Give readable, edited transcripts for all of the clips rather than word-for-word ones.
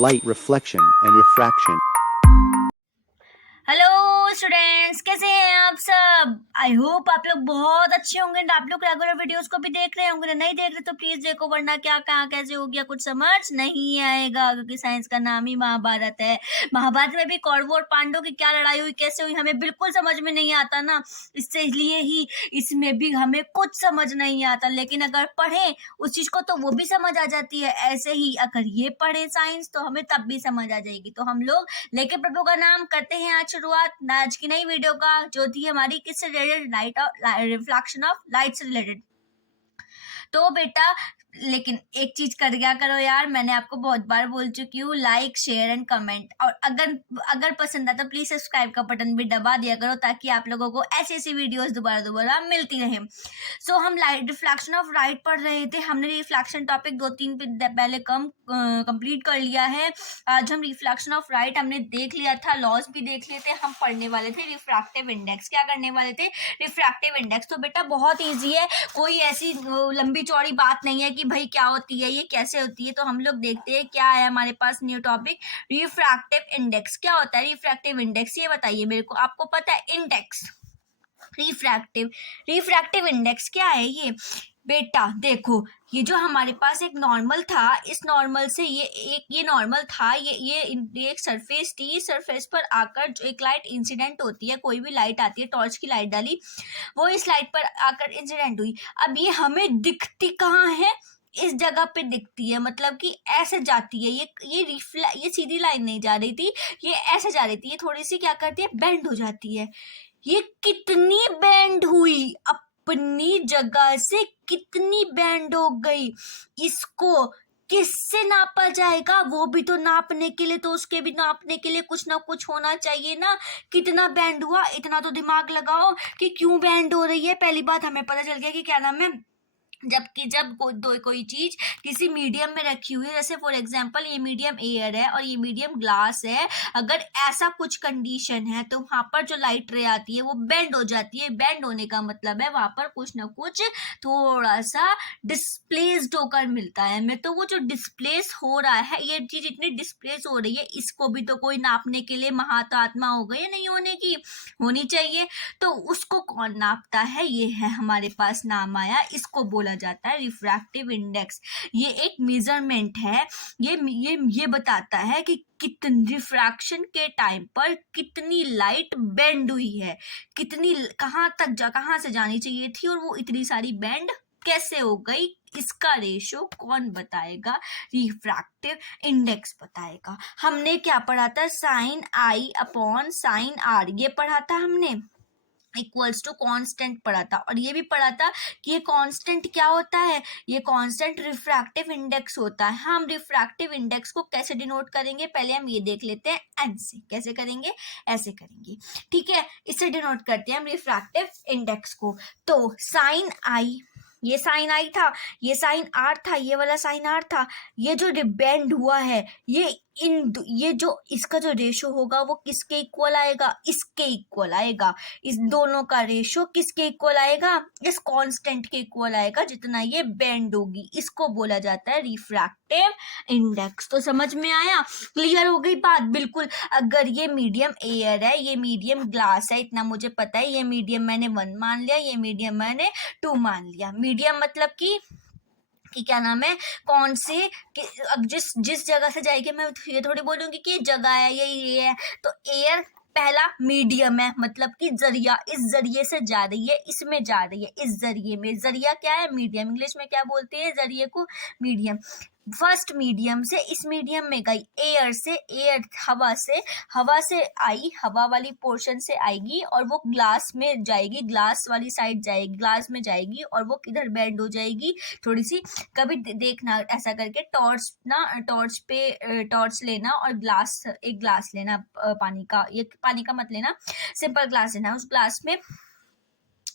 light reflection and refraction. Hello students, कैसे हैं आप सब? आई होप आप लोग बहुत अच्छे होंगे। आप लोग रेगुलर वीडियोस को भी देख रहे होंगे। नहीं देख रहे तो प्लीज देखो, वरना क्या कहाँ कैसे हो गया कुछ समझ नहीं आएगा, क्योंकि साइंस का नाम ही महाभारत है। महाभारत में भी कौरवों और पांडवों की क्या लड़ाई हुई, कैसे हुई, हमें बिल्कुल समझ में नहीं आता ना। इसलिए ही इसमें भी हमें कुछ समझ नहीं आता, लेकिन अगर पढ़े उस चीज को तो वो भी समझ आ जाती है। ऐसे ही अगर ये पढ़े साइंस तो हमें तब भी समझ आ जाएगी। तो हम लोग लेके प्रभु का नाम करते हैं आज शुरुआत आज की नई वीडियो का, जो थी हमारी किससे रिलेटेड, लाइट और रिफ्लेक्शन ऑफ लाइट से रिलेटेड। तो बेटा लेकिन एक चीज कर दिया करो यार, मैंने आपको बहुत बार बोल चुकी हूँ, लाइक शेयर एंड कमेंट, और अगर अगर पसंद आता तो प्लीज सब्सक्राइब का बटन भी दबा दिया करो, ताकि आप लोगों को ऐसी ऐसी वीडियोस दोबारा दोबारा मिलती रहे। सो हम लाइट रिफ्लेक्शन ऑफ लाइट पढ़ रहे थे। हमने रिफ्लेक्शन टॉपिक 2-3 पहले कंप्लीट कर लिया है। आज हम रिफ्लेक्शन ऑफ लाइट हमने देख लिया था, लॉज भी देख लिए थे। हम पढ़ने वाले थे रिफ्रैक्टिव इंडेक्स। क्या करने वाले थे? Refractive index. तो बेटा बहुत ईजी है, कोई ऐसी लंबी चौड़ी बात नहीं है कि भाई क्या होती है, ये कैसे होती है। तो हम लोग देखते हैं क्या है हमारे पास न्यू टॉपिक। रिफ्रैक्टिव इंडेक्स क्या होता है? रिफ्रैक्टिव इंडेक्स ये बताइए मेरे को, आपको पता है? इंडेक्स, रिफ्रैक्टिव इंडेक्स क्या है ये? बेटा देखो, ये जो हमारे पास एक नॉर्मल था, इस नॉर्मल से ये नॉर्मल था, ये एक सरफेस थी। इस सरफेस पर आकर जो एक लाइट इंसिडेंट होती है, कोई भी लाइट आती है, टॉर्च की लाइट डाली, वो इस लाइट पर आकर इंसिडेंट हुई। अब ये हमें दिखती कहाँ है? इस जगह पे दिखती है, मतलब कि ऐसे जाती है। ये सीधी लाइन नहीं जा रही थी, ये ऐसे जा रही थी। ये थोड़ी सी क्या करती है? बेंड हो जाती है। ये कितनी बैंड हुई, अपनी जगह से कितनी बैंड हो गई, इसको किससे नापा जाएगा? वो भी तो नापने के लिए, तो उसके भी नापने के लिए कुछ ना कुछ होना चाहिए ना। कितना बैंड हुआ, इतना तो दिमाग लगाओ कि क्यों बैंड हो रही है। पहली बात हमें पता चल गया कि क्या नाम है, जब कोई चीज किसी मीडियम में रखी हुई है, जैसे फॉर एग्जांपल ये मीडियम एयर है और ये मीडियम ग्लास है, अगर ऐसा कुछ कंडीशन है तो वहां पर जो लाइट रे आती है वो बेंड हो जाती है। बेंड होने का मतलब है वहां पर कुछ ना कुछ थोड़ा सा डिस्प्लेस्ड होकर मिलता है हमें। तो वो जो डिस्प्लेस हो रहा है, ये चीज इतनी डिस्प्लेस हो रही है, इसको भी तो कोई नापने के लिए महात्मा हो गए, नहीं होने की, होनी चाहिए। तो उसको कौन नापता है? ये है हमारे पास नाम आया, इसको बोला जाता है रिफ्रैक्टिव इंडेक्स। ये एक मेजरमेंट है, ये बताता है कि कितनी रिफ्रैक्शन के टाइम पर कितनी लाइट बेंड हुई है, कितनी कहाँ से जानी चाहिए थी, और वो इतनी सारी बेंड कैसे हो गई। इसका रेशो कौन बताएगा? रिफ्रैक्टिव इंडेक्स बताएगा। हमने क्या पढ़ा था? Sine i upon sine r, ये पढ़ा था हमने, इक्वल्स टू कांस्टेंट पढ़ा था। और ये भी पढ़ा था कि ये कांस्टेंट क्या होता है? ये कांस्टेंट रिफ्रैक्टिव इंडेक्स होता है। हम रिफ्रैक्टिव इंडेक्स को कैसे डिनोट करेंगे? पहले हम ये देख लेते हैं, एन से। कैसे करेंगे? ऐसे करेंगे, ठीक है। इससे डिनोट करते हैं हम रिफ्रैक्टिव इंडेक्स को। तो साइन आई, ये साइन आई था, ये साइन आर था, ये वाला साइन आर था। ये जो बेंड हुआ है, ये जो इसका जो रेशो होगा वो किसके इक्वल आएगा? इसके इक्वल आएगा। इस दोनों का रेशो किसके इक्वल आएगा? इस कांस्टेंट के इक्वल आएगा, जितना ये बेंड होगी। इसको बोला जाता है रिफ्रैक्टिव इंडेक्स। तो समझ में आया? क्लियर हो गई बात? बिल्कुल। अगर ये मीडियम एयर है, ये मीडियम ग्लास है, इतना मुझे पता है। ये मीडियम मैंने 1 मान लिया, ये मीडियम मैंने 2 मान लिया। मीडियम मतलब कि क्या नाम है, कौन से अब जिस जगह से जाएगी, मैं ये थोड़ी बोलूंगी कि जगह है ये है। तो एयर पहला मीडियम है, मतलब कि जरिया, इस जरिए से जा रही है, इसमें जा रही है, इस जरिए में। जरिया क्या है? मीडियम। इंग्लिश में क्या बोलते हैं जरिए को? मीडियम। फर्स्ट मीडियम से इस मीडियम में गई, एयर से, एयर हवा से आई, हवा वाली पोर्शन से आएगी और वो ग्लास में जाएगी, ग्लास वाली साइड जाएगी, ग्लास में जाएगी और वो किधर बेंड हो जाएगी थोड़ी सी। कभी देखना ऐसा करके, टॉर्च पे टॉर्च लेना और एक ग्लास लेना पानी का, ये पानी का मत लेना, सिंपल ग्लास लेना। उस ग्लास में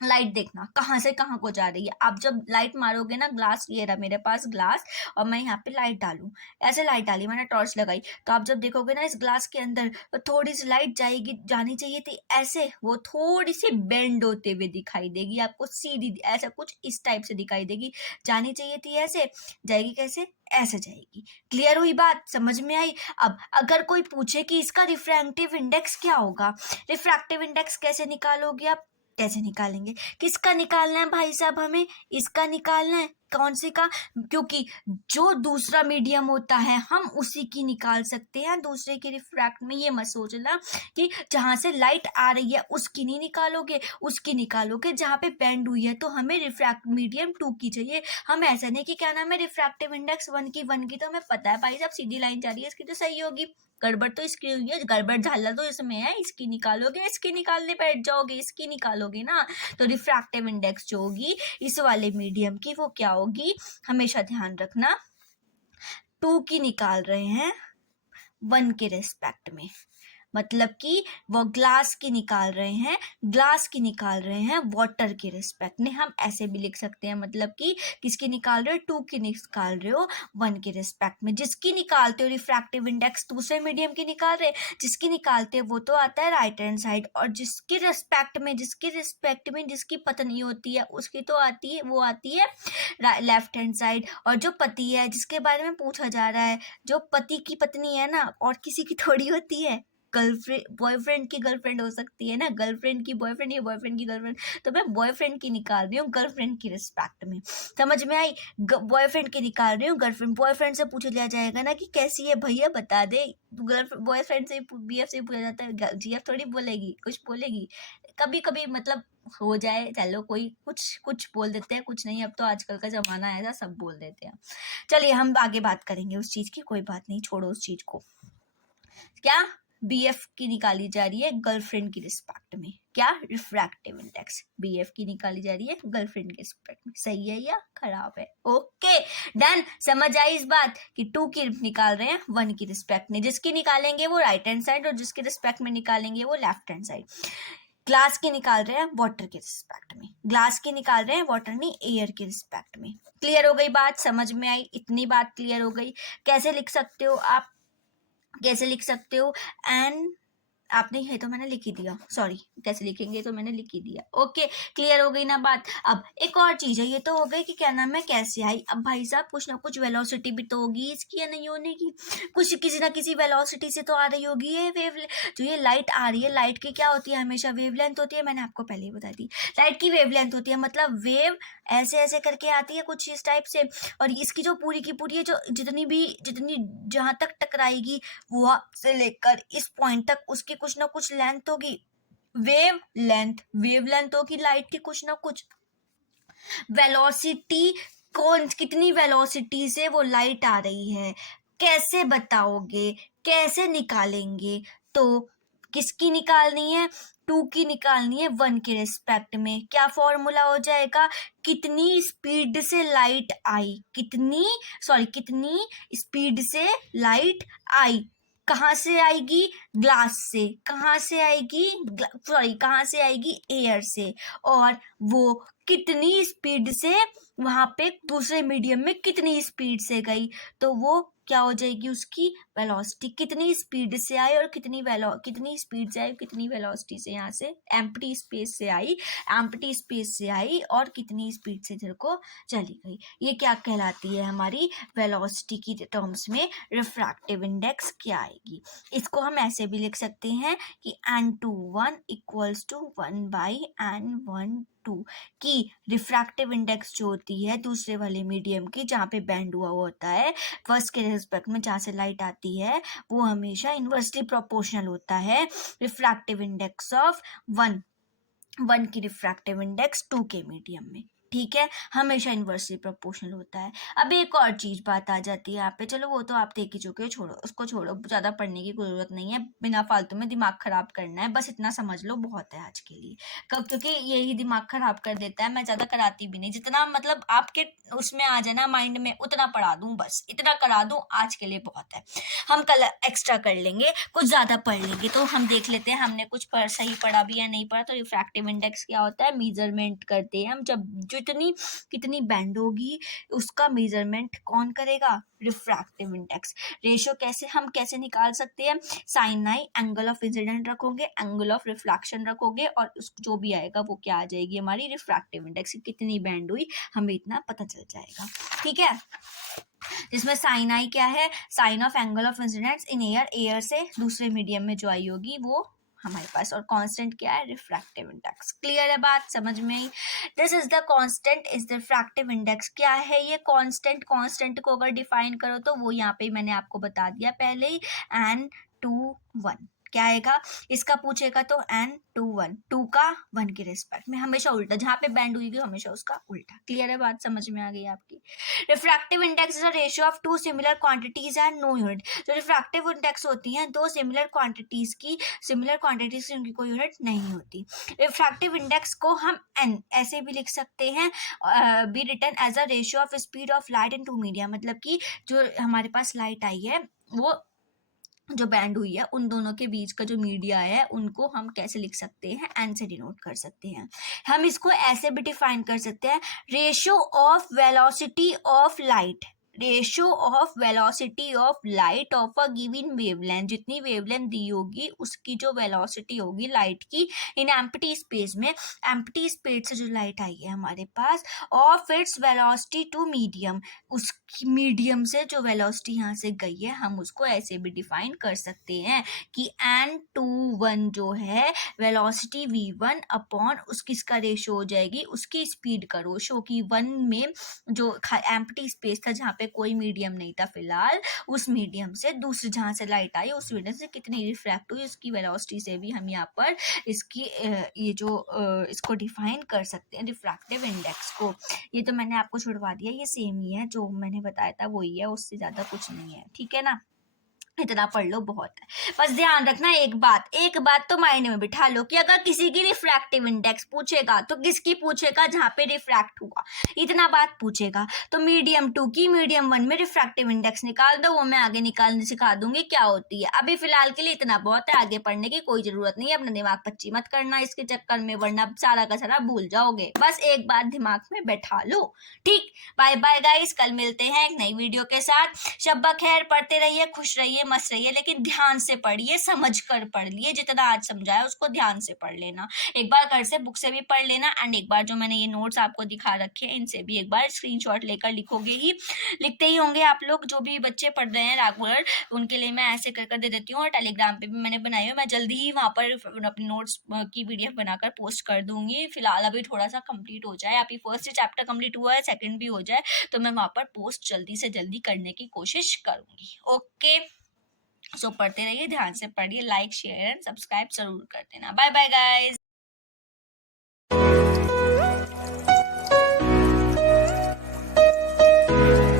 लाइट देखना कहाँ से कहाँ को जा रही है। आप जब लाइट मारोगे ना, ग्लास, ये रहा मेरे पास ग्लास और मैं यहाँ पे लाइट डालूं, ऐसे लाइट डाली मैंने, टॉर्च लगाई, तो आप जब देखोगे ना इस ग्लास के अंदर, तो थोड़ी सी लाइट जाएगी, जानी चाहिए थी ऐसे, वो थोड़ी सी बेंड होते हुए दिखाई देगी आपको, सीधी ऐसा कुछ इस टाइप से दिखाई देगी। जानी चाहिए थी ऐसे, जाएगी कैसे, ऐसे जाएगी। क्लियर हुई बात, समझ में आई? अब अगर कोई पूछे कि इसका रिफ्रैक्टिव इंडेक्स क्या होगा, रिफ्रैक्टिव इंडेक्स कैसे निकालोगे आप, कैसे निकालेंगे, किसका निकालना है भाई साहब, हमें इसका निकालना है, कौन सी का, क्योंकि जो दूसरा मीडियम होता है हम उसी की निकाल सकते हैं, दूसरे के रिफ्रैक्ट में। ये मत सोचना कि जहां से लाइट आ रही है उसकी नहीं निकालोगे, उसकी निकालोगे जहां पे बेंड हुई है, तो हमें रिफ्रैक्ट मीडियम 2 की चाहिए। हम ऐसा नहीं कि क्या नाम है रिफ्रैक्टिव इंडेक्स 1 की तो हमें पता है भाई साहब, सीधी लाइन जा रही है इसकी तो सही होगी, गड़बड़ तो इसकी हुई है, गड़बड़ झाला तो इसमें है, इसकी निकालोगे, इसकी निकालने बैठ जाओगे, इसकी निकालोगे ना, तो रिफ्रैक्टिव इंडेक्स जो होगी इस वाले मीडियम की, वो क्या होगी, हमेशा ध्यान रखना, 2 की निकाल रहे हैं 1 के रेस्पेक्ट में, मतलब कि वो ग्लास की निकाल रहे हैं, ग्लास की निकाल रहे हैं वाटर के रिस्पेक्ट में। हम ऐसे भी लिख सकते हैं, मतलब कि किसकी निकाल रहे हो, 2 की निकाल रहे हो 1 के रिस्पेक्ट में। जिसकी निकालते हो रिफ्रैक्टिव इंडेक्स दूसरे मीडियम की निकाल रहे, जिसकी निकालते हो वो तो आता है राइट हैंड साइड, और जिसके रिस्पेक्ट में जिसकी पत्नी होती है उसकी तो आती है, वो आती है लेफ्ट हैंड साइड। और जो पति है जिसके बारे में पूछा जा रहा है, जो पति की पत्नी है ना, और किसी की थोड़ी होती है, गर्लफ्रेंड, बॉयफ्रेंड की गर्लफ्रेंड हो सकती है ना, गर्लफ्रेंड की बॉयफ्रेंड या बॉयफ्रेंड की गर्लफ्रेंड, तो मैं बॉयफ्रेंड की निकाल रही हूँ गर्लफ्रेंड की रिस्पेक्ट में, समझ में आई? बॉयफ्रेंड की निकाल रही हूँ गर्लफ्रेंड, बॉयफ्रेंड से पूछा लिया जाएगा ना कि कैसी है भैया बता दे, गर्लफ्रेंड बॉयफ्रेंड से बीएफ से पूछा जाता है, जीएफ थोड़ी बोलेगी, कुछ बोलेगी, कभी कभी मतलब हो जाए, चलो कोई कुछ कुछ बोल देते हैं, कुछ नहीं, अब तो आजकल का जमाना है ऐसा, सब बोल देते हैं। चलिए हम आगे बात करेंगे उस चीज की, कोई बात नहीं, छोड़ो उस चीज को। क्या बीएफ की निकाली जा रही है गर्लफ्रेंड की रिस्पेक्ट में, क्या रिफ्रैक्टिव इंडेक्स बीएफ की निकाली जा रही है गर्लफ्रेंड के रिस्पेक्ट में, सही है या खराब है? ओके डन, समझ आई इस बात कि 2 की निकाल रहे हैं 1 की रिस्पेक्ट में, जिसकी निकालेंगे वो राइट हैंड साइड और जिसके रिस्पेक्ट में निकालेंगे वो लेफ्ट हैंड साइड। ग्लास की निकाल रहे हैं वाटर के रिस्पेक्ट में, ग्लास की निकाल रहे हैं वाटर नहीं एयर के रिस्पेक्ट में। क्लियर हो गई बात, समझ में आई? इतनी बात क्लियर हो गई। कैसे लिख सकते हो आप, कैसे लिख सकते हो, एन, आपने ये तो मैंने लिख ही दिया, सॉरी, कैसे लिखेंगे तो मैंने लिख ही दिया। ओके क्लियर हो गई ना बात। अब एक और चीज है, ये तो हो गई कि क्या नाम है कैसे आई। अब भाई साहब कुछ ना कुछ वेलोसिटी भी तो होगी इसकी, या नहीं होने की, कुछ किसी ना किसी वेलोसिटी से तो आ रही होगी ये वेव, जो ये लाइट आ रही है, लाइट की क्या होती है, हमेशा वेवलेंथ होती है, मैंने आपको पहले ही बता दी, लाइट की वेवलेंथ होती है, मतलब वेव ऐसे ऐसे करके आती है कुछ इस टाइप से, और इसकी जो पूरी की पूरी है, जो जितनी जहां तक टकराएगी वहां से लेकर इस पॉइंट तक उसकी कुछ ना कुछ लेंथ होगी, वेव लेंथ होगी लाइट की, कुछ ना कुछ वेलोसिटी, कौन कितनी वेलोसिटी से वो लाइट आ रही है, कैसे बताओगे, कैसे निकालेंगे? तो किसकी निकालनी है, 2 की निकालनी है 1 के रिस्पेक्ट में। क्या फॉर्मूला हो जाएगा, कितनी स्पीड से लाइट आई, कितनी स्पीड से लाइट आई, कहाँ से आएगी, ग्लास से, कहाँ से आएगी, कहाँ से आएगी, एयर से, और वो कितनी स्पीड से वहां पे दूसरे मीडियम में कितनी स्पीड से गई, तो वो क्या हो जाएगी उसकी वेलोसिटी, कितनी स्पीड से आई और कितनी स्पीड से आई, कितनी वेलोसिटी से यहाँ से एम्प्टी स्पेस से आई और कितनी स्पीड से इधर को चली गई। ये क्या कहलाती है, हमारी वेलोसिटी की टर्म्स में रिफ्रैक्टिव इंडेक्स क्या आएगी। इसको हम ऐसे भी लिख सकते हैं कि n21 इक्वल्स टू 1/n12 की रिफ्रैक्टिव इंडेक्स जो होती है दूसरे वाले मीडियम की, जहाँ पे बैंड हुआ होता है फर्स्ट के रिस्पेक्ट में, जहाँ से लाइट आती है, वो हमेशा इन्वर्सली प्रोपोर्शनल होता है रिफ्रैक्टिव इंडेक्स ऑफ 1 की रिफ्रैक्टिव इंडेक्स 2 के मीडियम में। ठीक है, हमेशा इन्वर्सली प्रोपोर्शनल होता है। अब एक और चीज़ बात आ जाती है यहाँ पे, चलो वो तो आप देख ही चुके हो, छोड़ो उसको, छोड़ो, ज़्यादा पढ़ने की कोई ज़रूरत नहीं है, बिना फालतू में दिमाग ख़राब करना है, बस इतना समझ लो बहुत है आज के लिए। कब, क्योंकि यही दिमाग ख़राब कर देता है, मैं ज़्यादा कराती भी नहीं, जितना मतलब आपके उसमें आ जाए ना माइंड में उतना पढ़ा दूँ, बस इतना करा दूँ, आज के लिए बहुत है। हम कल एक्स्ट्रा कर लेंगे, कुछ ज़्यादा पढ़ लेंगे, तो हम देख लेते हैं हमने कुछ सही पढ़ा भी या नहीं पढ़ा। तो रिफ्रैक्टिव इंडेक्स क्या होता है, मेजरमेंट करते हैं हम, जब जितनी कितनी बैंड होगी उसका मेजरमेंट कौन करेगा, रिफ्रैक्टिव इंडेक्स। रेशियो कैसे निकाल सकते हैं, sine i, angle of incident रखोगे, एंगल ऑफ रिफ्लेक्शन रखोगे, और उस जो भी आएगा वो क्या आ जाएगी, हमारी रिफ्रैक्टिव इंडेक्स, कितनी बैंड हुई हमें इतना पता चल जाएगा। ठीक है, जिसमें साइन आई क्या है, sine of angle of incidence in air से दूसरे मीडियम में जो आई होगी वो हमारे पास, और कांस्टेंट क्या है, रिफ्रैक्टिव इंडेक्स। क्लियर है बात, समझ में आई। This is the constant is the refractive index. क्या है ये कांस्टेंट को अगर डिफाइन करो तो वो यहाँ पे मैंने आपको बता दिया पहले ही, n/2 1 क्या आएगा, इसका पूछेगा तो n/2 1, 2 का 1 के रिस्पेक्ट में, हमेशा उल्टा, जहाँ पे बैंड हुई हमेशा उसका उल्टा। क्लियर है बात, समझ में आ गई आपकी। Refractive index is a ratio of two similar quantities and no unit. जो रिफ्रैक्टिव इंडेक्स होती हैं दो सिमिलर क्वांटिटीज की उनकी कोई यूनिट नहीं होती। रिफ्रैक्टिव इंडेक्स को हम n ऐसे भी लिख सकते हैं, be written as a ratio of speed of light in two media, मतलब कि जो हमारे पास लाइट आई है वो जो बैंड हुई है उन दोनों के बीच का जो मीडिया है उनको हम कैसे लिख सकते हैं, एन से डिनोट कर सकते हैं। हम इसको ऐसे भी डिफाइन कर सकते हैं, ratio of velocity of light, ratio of velocity of light of a given wavelength, जितनी वेवलेंथ दी होगी उसकी जो वेलोसिटी होगी लाइट की इन एम्प्टी स्पेस में, एम्प्टी स्पेस से जो लाइट आई है हमारे पास, of its velocity to medium, उस मीडियम से जो वेलोसिटी यहाँ से गई है हम उसको ऐसे भी डिफाइन कर सकते हैं कि n/2 जो है वेलोसिटी v1 अपॉन उसकी इसका रेशो हो जाएगी उसकी स्पीड का रेशो, कि 1 में जो एम्प्टी स्पेस था जहाँ पे कोई मीडियम नहीं था फिलहाल, उस मीडियम से दूसरी जहाँ से लाइट आई उस मीडियम से कितनी रिफ्रैक्ट हुई उसकी वेलोसिटी से भी हम यहाँ पर इसकी ये जो इसको डिफाइन कर सकते हैं रिफ्रैक्टिव इंडेक्स को। ये तो मैंने आपको छुड़वा दिया, ये सेम ही है जो मैंने बताया था वही है, उससे ज़्यादा कुछ नहीं है। ठीक है ना, इतना पढ़ लो बहुत है। बस ध्यान रखना एक बात तो माइंड में बिठा लो कि अगर किसी की रिफ्रैक्टिव इंडेक्स पूछेगा तो किसकी पूछेगा, जहाँ पे रिफ्रैक्ट हुआ, इतना बात पूछेगा। तो मीडियम 2 की मीडियम 1 में रिफ्रैक्टिव इंडेक्स निकाल दो, वो मैं आगे निकालने सिखा दूंगी क्या होती है। अभी फिलहाल के लिए इतना बहुत है, आगे पढ़ने की कोई जरूरत नहीं है, अपना दिमाग पच्ची मत करना इसके चक्कर में, वरना सारा का सारा भूल जाओगे। बस एक बात दिमाग में बैठा लो। ठीक, बाय बाय गाइस, कल मिलते हैं एक नई वीडियो के साथ। शब्बा खैर, पढ़ते रहिए, खुश रहिए, मस्त रहिए, लेकिन ध्यान से पढ़िए, समझ कर पढ़ लिए, जितना आज समझाया उसको ध्यान से पढ़ लेना। एक बार घर से बुक से भी पढ़ लेना, एंड एक बार जो मैंने ये नोट्स आपको दिखा रखे हैं इनसे भी एक बार स्क्रीनशॉट लेकर लिखते ही होंगे आप लोग, जो भी बच्चे पढ़ रहे हैं रेगुलर उनके लिए मैं ऐसे कर दे देती हूँ। और टेलीग्राम पे भी मैंने बनाई है, मैं जल्दी ही वहाँ पर अपने नोट्स की PDF बनाकर पोस्ट कर दूंगी। फिलहाल अभी थोड़ा सा कंप्लीट हो जाए, अभी फर्स्ट चैप्टर कंप्लीट हुआ है, सेकंड भी हो जाए तो मैं वहाँ पर पोस्ट जल्दी से जल्दी करने की कोशिश करूंगी। ओके, सो पढ़ते रहिए, ध्यान से पढ़िए, लाइक शेयर एंड सब्सक्राइब जरूर कर देना। Bye bye guys.